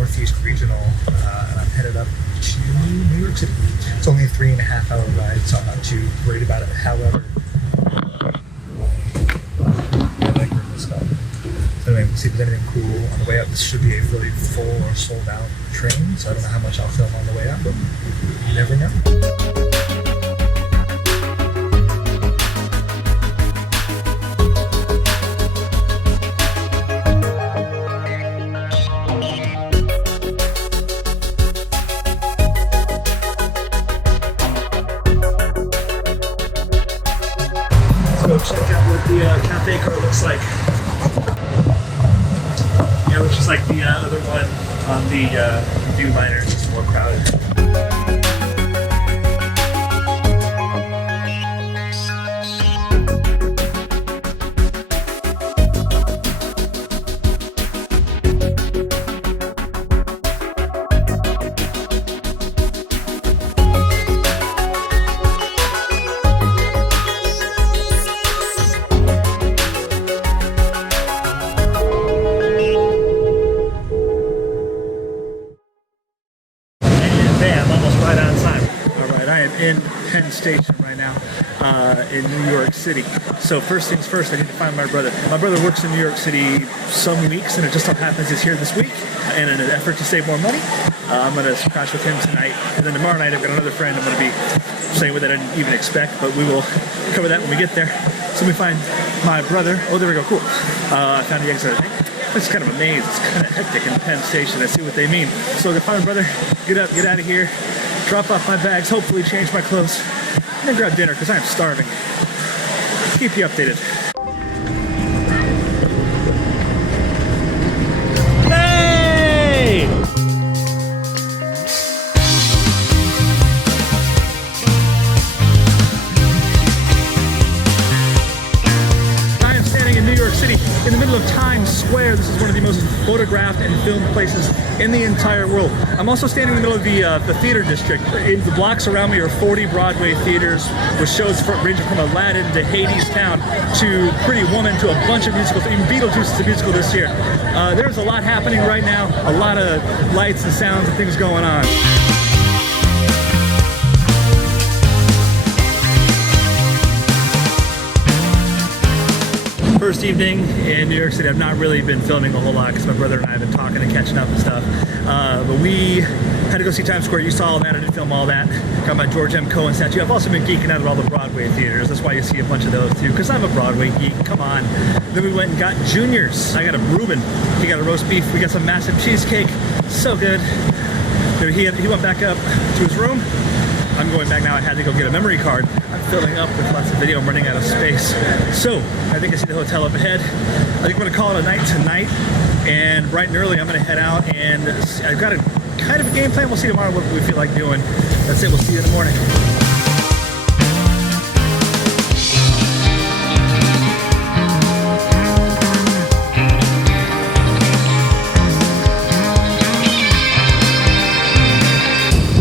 Northeast Regional, and I'm headed up to New York City. It's only a 3.5-hour ride, so I'm not too worried about it. However, I like where this stuff. So anyway, we'll see if there's anything cool on the way up. This should be a really full or sold out train, so I don't know how much I'll film on the way up, but you never know. Check out what the cafe car looks like. Yeah, it looks just like the other one on the Viewminer, just more crowded. In Penn Station right now in New York City. So first things first, I need to find my brother. My brother works in New York City some weeks, and it just so happens he's here this week. And in an effort to save more money, I'm going to crash with him tonight. And then tomorrow night, I've got another friend I'm going to be staying with that I didn't even expect, but we will cover that when we get there. So we find my brother. Oh, there we go. Cool. I found the exit, I think. It's kind of a maze. It's kind of hectic in Penn Station. I see what they mean. So I'm going to find my brother, get up, get out of here, drop off my bags, hopefully change my clothes, and then grab dinner because I am starving. Keep you updated. Hey! I am standing in New York City in the middle of Times Square. This is one of the most photographed and filmed places in the entire world. I'm also standing in the middle of the theater district. In the blocks around me are 40 Broadway theaters with shows ranging from Aladdin to Hadestown to Pretty Woman to a bunch of musicals. Even Beetlejuice is a musical this year. There's a lot happening right now, a lot of lights and sounds and things going on. First evening in New York City. I've not really been filming a whole lot because my brother and I have been talking and catching up and stuff. But we had to go see Times Square. You saw all that. I didn't film all that. Got my George M. Cohan statue. I've also been geeking out at all the Broadway theaters. That's why you see a bunch of those too, because I'm a Broadway geek. Come on. Then we went and got Junior's. I got a Reuben. He got a roast beef. We got some massive cheesecake. So good. He went back up to his room. I'm going back now. I had to go get a memory card. I'm filling up with lots of video. I'm running out of space. So I think I see the hotel up ahead. I think I'm going to call it a night tonight. And bright and early, I'm going to head out. And I've got a kind of a game plan. We'll see tomorrow what we feel like doing. That's it. We'll see you in the morning.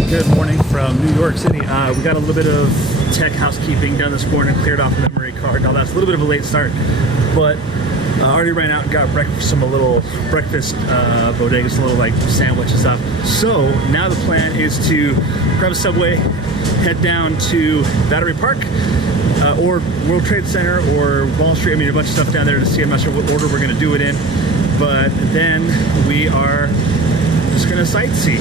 Good morning from New York City. We got a little bit of tech housekeeping done this morning, cleared off the memory card and all that. It's a little bit of a late start, but I already ran out and got breakfast, some little breakfast bodegas, a little like sandwich and stuff. So now the plan is to grab a subway, head down to Battery Park or World Trade Center or Wall Street. I mean, a bunch of stuff down there to see. I'm not sure what order we're going to do it in, but then we are just going to sightsee.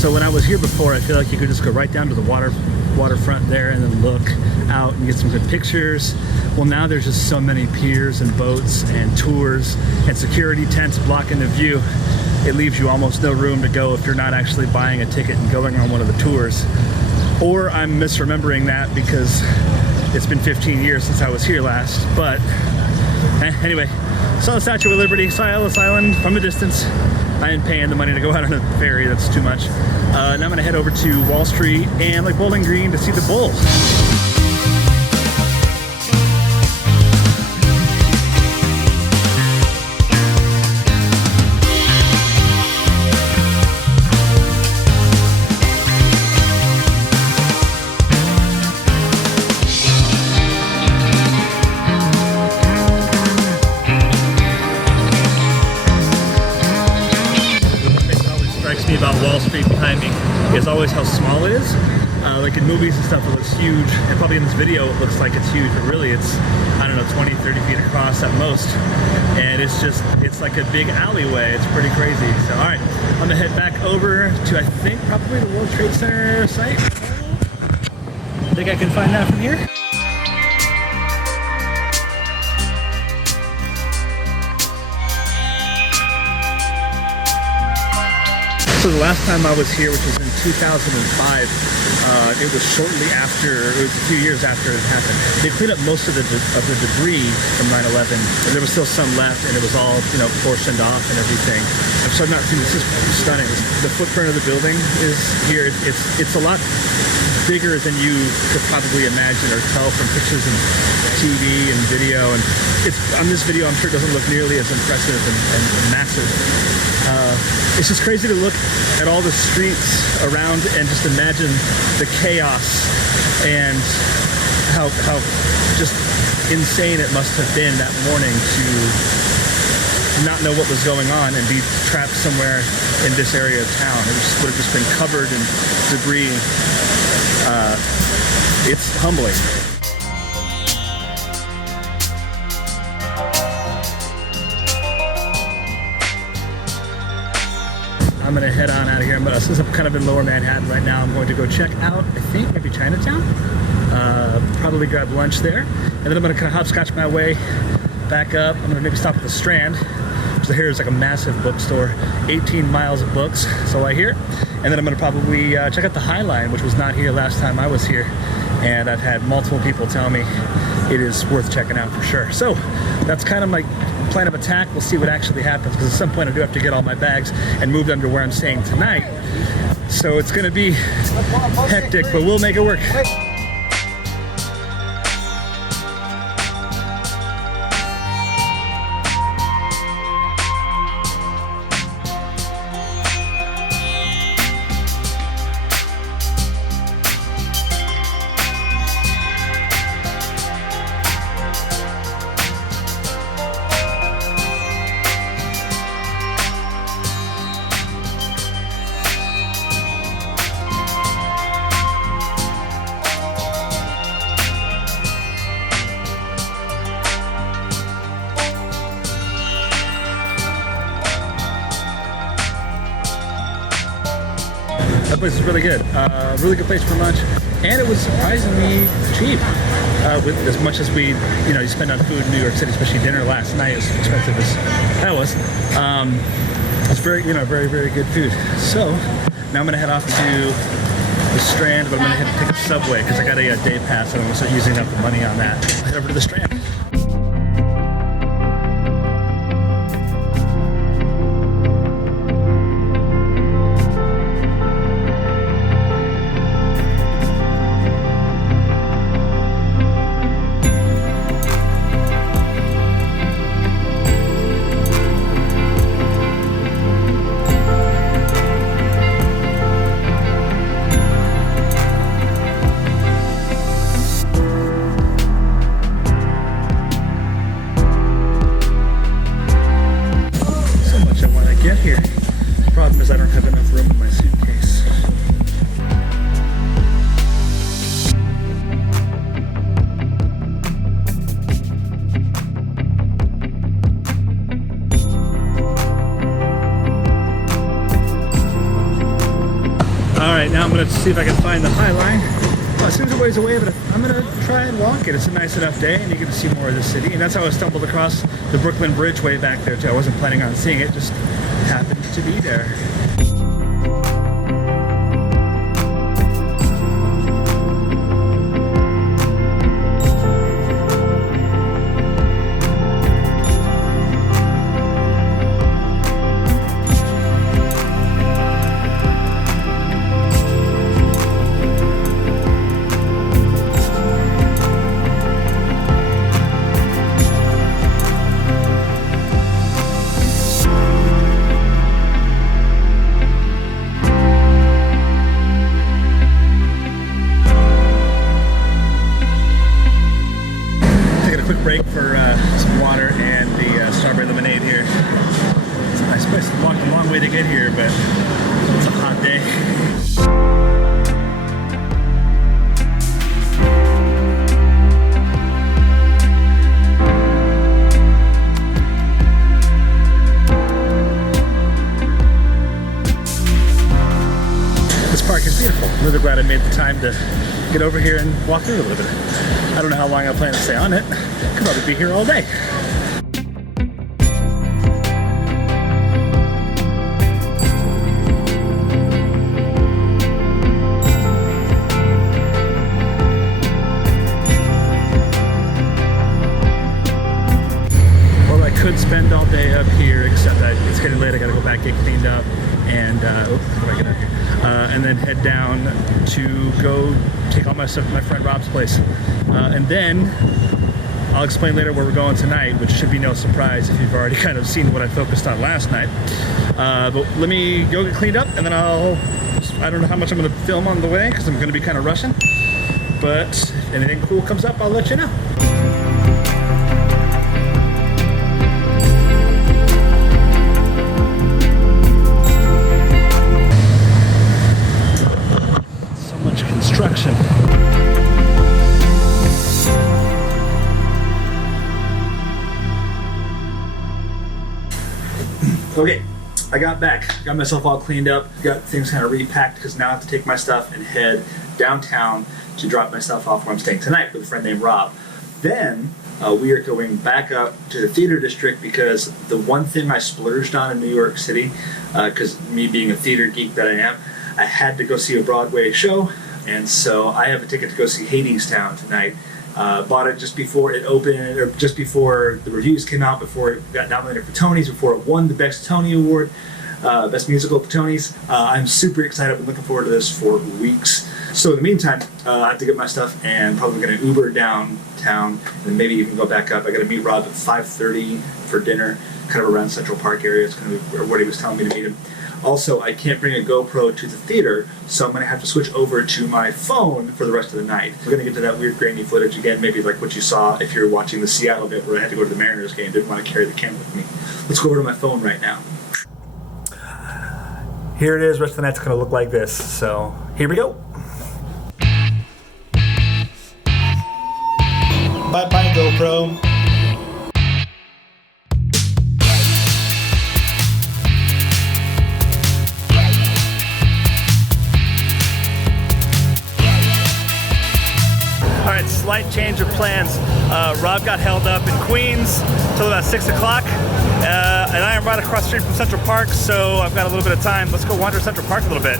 So when I was here before, I feel like you could just go right down to the waterfront there and then look out and get some good pictures. Well, now there's just so many piers and boats and tours and security tents blocking the view. It leaves you almost no room to go if you're not actually buying a ticket and going on one of the tours. or I'm misremembering that because it's been 15 years since I was here last. But anyway, saw the Statue of Liberty, saw Ellis Island from a distance. I ain't paying the money to go out on a ferry, that's too much. Now I'm gonna head over to Wall Street and like Bowling Green to see the Bulls. About Wall Street behind me is always how small it is. Like in movies and stuff, it looks huge, and probably in this video it looks like it's huge, but really it's, I don't know, 20, 30 feet across at most. And it's like a big alleyway. It's pretty crazy. So all right, I'm gonna head back over to, I think, probably the World Trade Center site. I think I can find that from here. So the last time I was here, which was in 2005, it was shortly after, it was a few years after it happened. They cleaned up most of the debris from 9/11, and there was still some left, and it was all, you know, portioned off and everything. So I'm not seeing, this is stunning. The footprint of the building is here. It's a lot bigger than you could probably imagine or tell from pictures and TV and video. And it's on this video, I'm sure it doesn't look nearly as impressive and massive. It's just crazy to look at all the streets around and just imagine the chaos and how just insane it must have been that morning to not know what was going on and be trapped somewhere in this area of town. It would have just been covered in debris. It's humbling. I'm gonna head on out of here, but since I'm kind of in Lower Manhattan right now, I'm going to go check out, I think, maybe Chinatown. Probably grab lunch there, and then I'm gonna kind of hopscotch my way back up. I'm gonna maybe stop at the Strand, which here is like a massive bookstore, 18 miles of books, so I hear. And then I'm gonna probably check out the High Line, which was not here last time I was here, and I've had multiple people tell me it is worth checking out for sure. So that's kind of my plan of attack. We'll see what actually happens, because at some point I do have to get all my bags and move them to where I'm staying tonight. So it's gonna be hectic, but we'll make it work. That place is really good. Really good place for lunch, and it was surprisingly cheap. With as much as we, you spend on food in New York City, especially dinner last night, as expensive as that was. It's very, very, very good food. So now I'm gonna head off to the Strand, but I'm gonna head to take a subway because I got a day pass, and I'm gonna start using up the money on that. I'll head over to the Strand. Get here. The problem is I don't have enough room in my suitcase. All right, now I'm gonna see if I can find the High Line. Well, it seems a ways away, but I'm gonna try and walk it. It's a nice enough day, and you get to see more of the city. And that's how I stumbled across the Brooklyn Bridge way back there too. I wasn't planning on seeing it, just happened to be there. place. I walked a long way to get here, but it's a hot day. This park is beautiful. I'm really glad I made the time to get over here and walk through a little bit. I don't know how long I plan to stay on it. Could probably be here all day. Well, I could spend all day up here, except that it's getting late. I gotta go back, get cleaned up, and how do I get out here? And then head down to go take all my stuff to my friend Rob's place. And then I'll explain later where we're going tonight, which should be no surprise if you've already kind of seen what I focused on last night. But let me go get cleaned up, and then I don't know how much I'm going to film on the way because I'm going to be kind of rushing. But if anything cool comes up, I'll let you know. Construction. Okay, I got back. Got myself all cleaned up. Got things kind of repacked because now I have to take my stuff and head downtown to drop my stuff off where I'm staying tonight with a friend named Rob. Then we are going back up to the theater district because the one thing I splurged on in New York City, because me being a theater geek that I am, I had to go see a Broadway show. And so I have a ticket to go see Hadestown tonight. Bought it just before it opened, or just before the reviews came out, before it got nominated for Tonys, before it won the Best Tony Award, Best Musical for Tonys. I'm super excited. I've been looking forward to this for weeks. So in the meantime, I have to get my stuff and probably going to Uber downtown and maybe even go back up. I got to meet Rob at 5:30 for dinner, kind of around Central Park area. It's kind of what he was telling me to meet him. Also, I can't bring a GoPro to the theater, so I'm going to have to switch over to my phone for the rest of the night. We're going to get to that weird grainy footage again, maybe like what you saw if you're watching the Seattle bit where I had to go to the Mariners game, didn't want to carry the camera with me. Let's go over to my phone right now. Here it is, rest of the night's going to look like this, so here we go. Bye-bye, GoPro. Alright, slight change of plans. Rob got held up in Queens till about 6 o'clock. And I am right across the street from Central Park, so I've got a little bit of time. Let's go wander Central Park a little bit.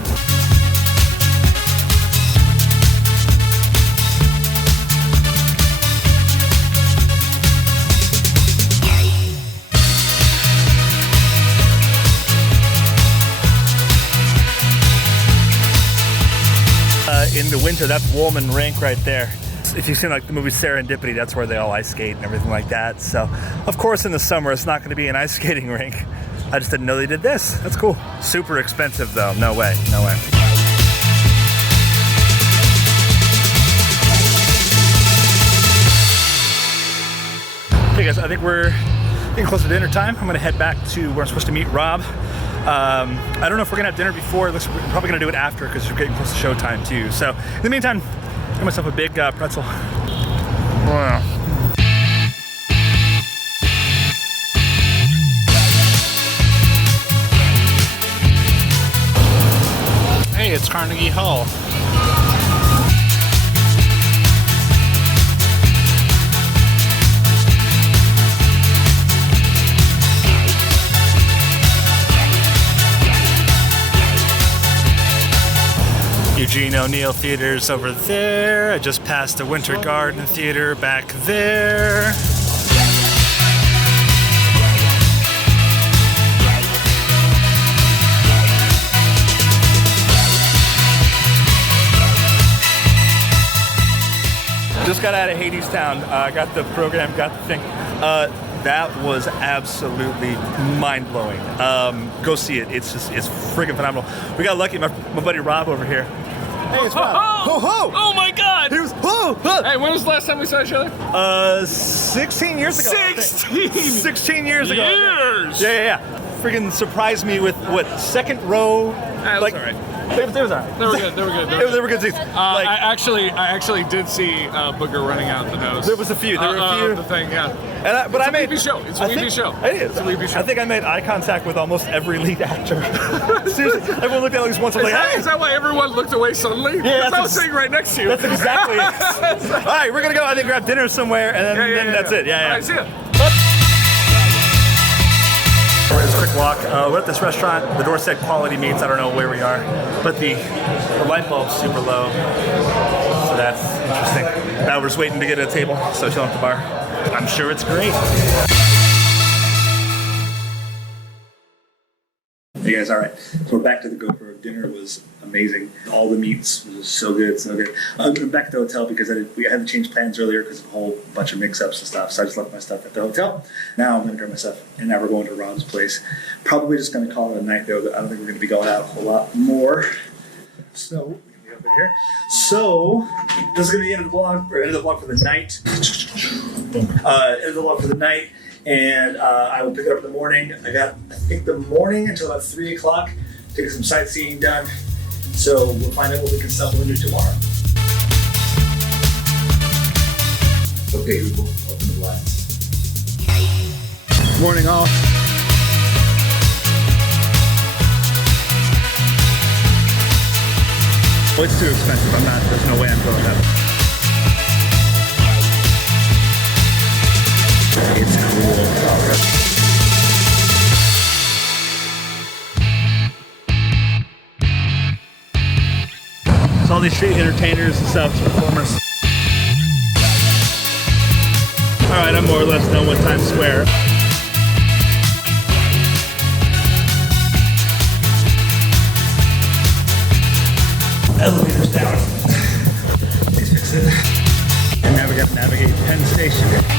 In the winter, that's Woolman Rink right there. If you've seen like the movie Serendipity, that's where they all ice skate and everything like that. So, of course, in the summer, it's not going to be an ice skating rink. I just didn't know they did this. That's cool. Super expensive, though. No way. No way. Okay, guys, I think we're getting close to dinner time. I'm going to head back to where I'm supposed to meet Rob. I don't know if we're gonna have dinner before. We're probably gonna do it after because we're getting close to showtime too. So in the meantime, get myself a big pretzel. Wow. Hey, it's Carnegie Hall. Eugene O'Neill Theater's over there. I just passed the Winter Garden Theater back there. Just got out of Hadestown. Got the program, got the thing. That was absolutely mind-blowing. Go see it. It's freaking phenomenal. We got lucky. My buddy Rob over here. Hey, it's Rob. Ho, ho! Oh my God! He was Hey, when was the last time we saw each other? 16 years ago. 16 years ago. Years! Yeah. freaking surprised me with what, second row? It was all right. It was all right. They were good. They were good. They were good seats. I actually did see Booger running out the nose. There was a few. There were a few. The thing, yeah. And but I made a Weeby show. It's a Weeby show. It is. It's a Weeby show. I think I made eye contact with almost every lead actor. Seriously, everyone looked at least once. I'm like, hey. Is that why everyone looked away suddenly? Yeah, I was sitting right next to you. That's exactly it. All right, we're gonna go. I think grab dinner somewhere, and then that's it. Yeah. All right, see ya. We're just a quick walk. We're at this restaurant. The door said quality meats. I don't know where we are, but the light bulb's super low, so that's interesting. Now we're just waiting to get a table, so chilling at the bar. I'm sure it's great. Hey guys, all right. So we're back to the GoPro. Dinner was amazing. All the meats was so good, so good. I'm back at the hotel because we had to change plans earlier because of a whole bunch of mix-ups and stuff. So I just left my stuff at the hotel. Now I'm gonna grab my stuff, and now we're going to Rob's place. Probably just gonna call it a night though. I don't think we're gonna be going out a whole lot more. So we're gonna be over here. So this is gonna be the end of the vlog, or end of the vlog for the night. End of the vlog for the night. And I will pick it up in the morning. I got, I think, the morning until about 3 o'clock to get some sightseeing done. So we'll find out what we can stumble into tomorrow. Okay, we will open the blinds. Morning all. Oh, it's too expensive. There's no way I'm going up. It's cool. So all these street entertainers and stuff, performers. Alright, I more or less know what Times Square. Elevators down. Please fix it. And now we got to navigate Penn Station.